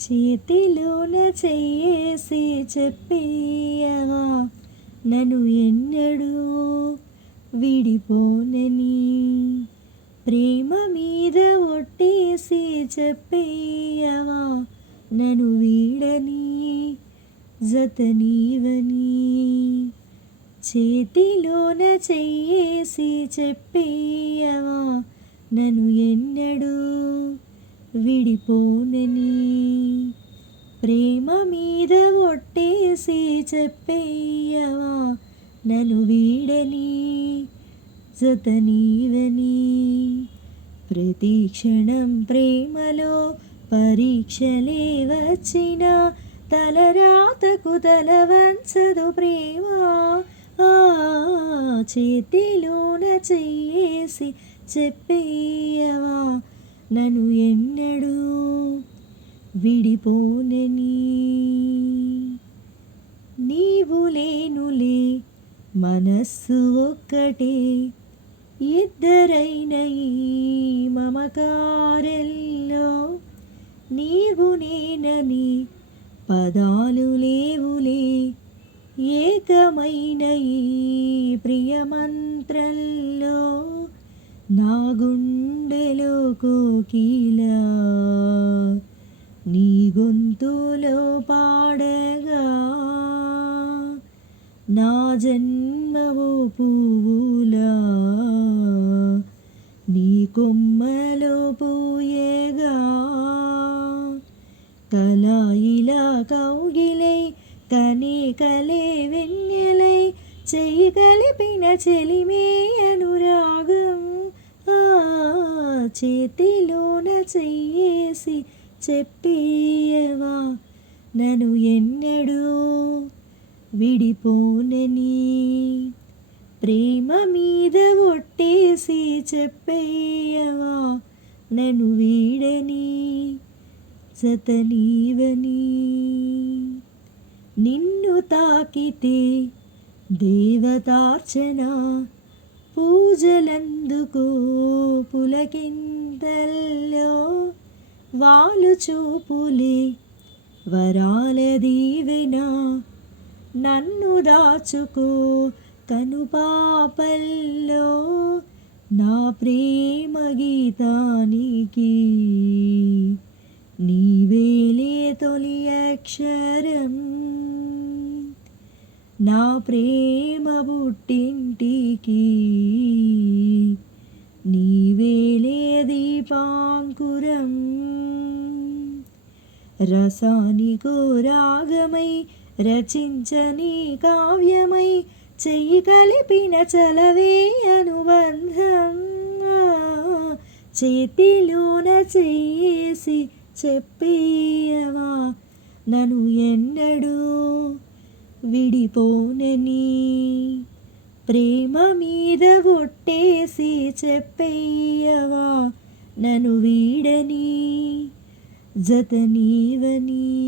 చేతిలోన చెయ్యేసి చెప్పేయవా నన్ను ఎన్నడూ విడిపోనని. ప్రేమ మీద ఒట్టేసి చెప్పేయవా నన్ను వీడని జతనీవని. చేతిలోన చెయ్యేసి చెప్పేయవా నన్ను ఎన్నడూ విడిపోనని. ప్రేమ మీద ఒట్టేసి చెప్పేయవా నన్ను వీడని జతనీవని. ప్రతి క్షణం ప్రేమలో పరీక్షలే వచ్చిన తలరాతకు తల వంచదు ప్రేమ. చేతిలోన చెయ్యేసి చెప్పేయవా నన్ను ఎన్నడూ విడిపోనని. నీవు లేనులే మనస్సు ఒక్కటే ఇద్దరైన ఈ మమకారంలో. నీవు నేనని పదాలు లేవులే ఏకమైన ఈ ప్రియమంత్రంలో. నా గుండెలో కోకిలా నీ గొంతులో పాడగా. నా జన్మవో పువ్వులా నీ కొమ్మలో పూయేగా. కలాయిలా కౌగిలై కనే కలే వెన్నెలై చెయ్యి కలిపిన చెలిమే అనురాగం. చేతిలోన చెయ్యేసి చెప్పేయవా నన్ను ఎన్నడూ విడిపోనని. ప్రేమ మీద ఒట్టేసి చెప్పేయవా నన్ను వీడని జతనీవని. నిన్ను తాకితే దేవతార్చన పూజలందుకో పులకింతల్లో. వాలు చూపులే వరాల దీవెన నన్ను దాచుకో కనుపాపల్లో. నా ప్రేమ గీతానికి నీవేలే తొలి అక్షరం. నా ప్రేమ పుట్టింటికి నీవేలే దీపాంకురం. రసానికో రాగమై రచించని కావ్యమై చెయ్యి కలిపిన చలవే అనుబంధం. చేతిలోన చెయ్యేసి చెప్పేయవా నన్ను ఎన్నడూ విడిపోనని. ప్రేమ మీద ఒట్టేసి చెప్పేయవా నన్ను వీడని జతనీవని.